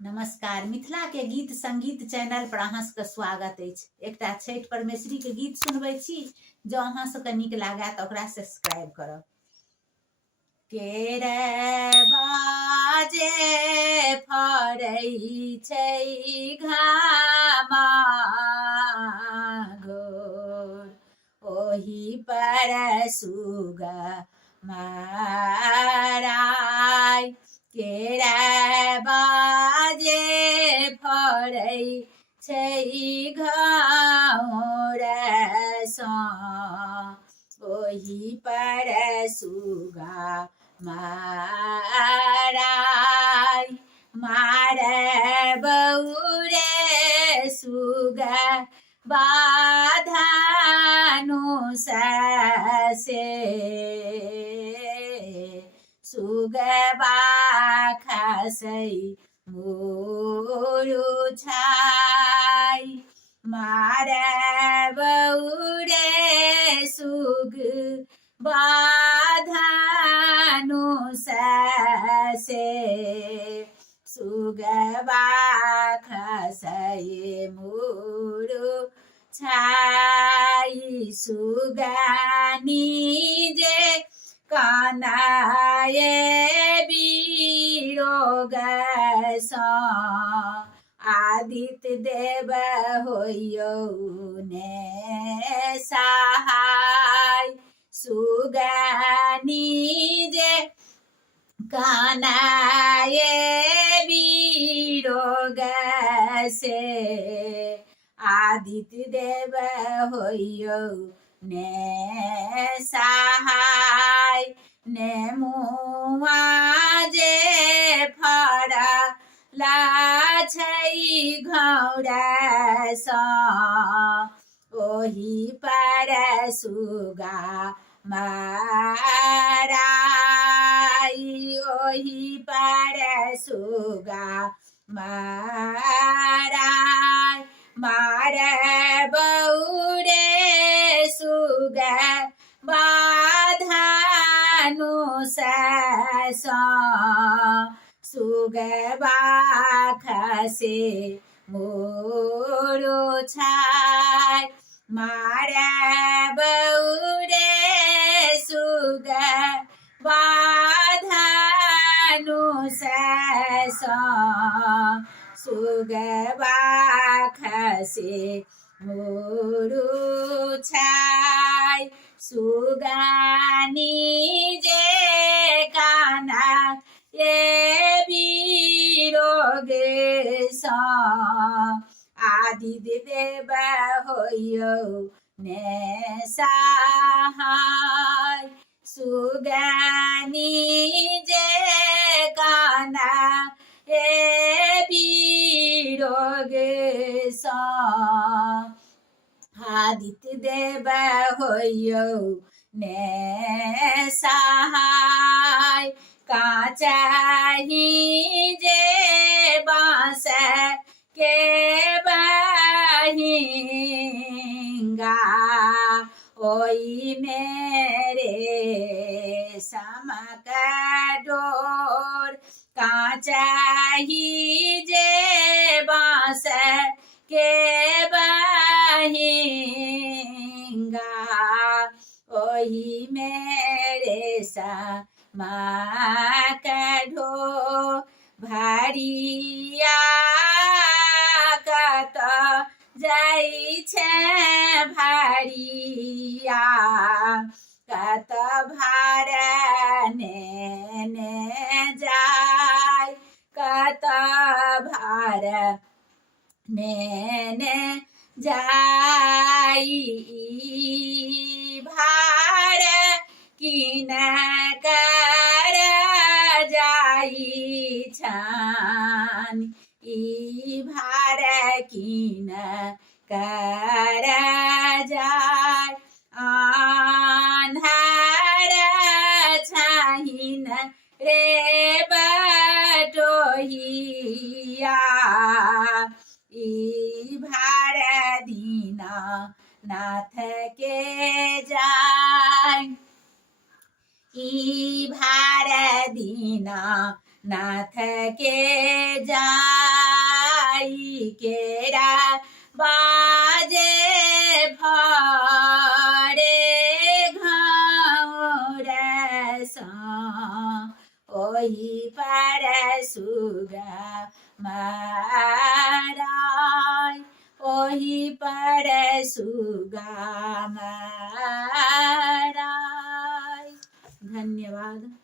नमस्कार। मिथिला के गीत संगीत चैनल पर अहाँ सबके स्वागत अछि। एकटा छठि परमेश्वरी के गीत सुनबै छी। जो अहाँ सबके नीक लागत तऽ ओकरा सब्सक्राइब करब। केरे बाजे फरै छै घामा गोर, ओही पर सुगा माराय। केरे बाजे फरै छै घौर सँ, ओही पर सुगा माराय। मारे बौरे सुगा बाधानु से, सुगबा खसै मुरु छाय। मारे बौरे सुग बाधानु से, सुगबा खसै मुरु छाय। सुगनी जे कानाये बिरोग सँ, आदित्य देव होइयौ ने सहाय। सुगनी जे कानाये बिरोग से, आदित्य देव होइयौ ने सहाय। नेमुआ जे फड़ला छै घौर सँ, ओही पर सुगा माराय। ओही पर सुगा माराय। मारे बौरे सुगा बाधानु सँ, सुगबा खसे मुरु छाय। मारे बौरे सुगा बाधानु सँ, सुगबा खसे मुरु छाय। सुगनी जे काना ये बिरोग सँ, आदित्य देव होइयौ ने सहाय। सुगनी जे काना ये बिरोग सँ, आदित्य देव होइयौ ने सहाय। काचही जे बाँस के बहिंगा, ओई मेरे समक डोर। काचही जे बाँस के बहिंगा, ओही मेरे समक डोर। भरिया कत जाइ छै भरिया, कत भार नेने जाय। कत भार नेने जाई, भार किन कर जाई छन। ई भार किन कर जाय। आन्हर छहिन रे बटोहिया, ई भार दीनानाथ के जाय। ई भार दीनानाथ के जाय। केरा बाजे भरे घौरसा ओही पर सुगा माराय ओही पर सुगा माराय। धन्यवाद।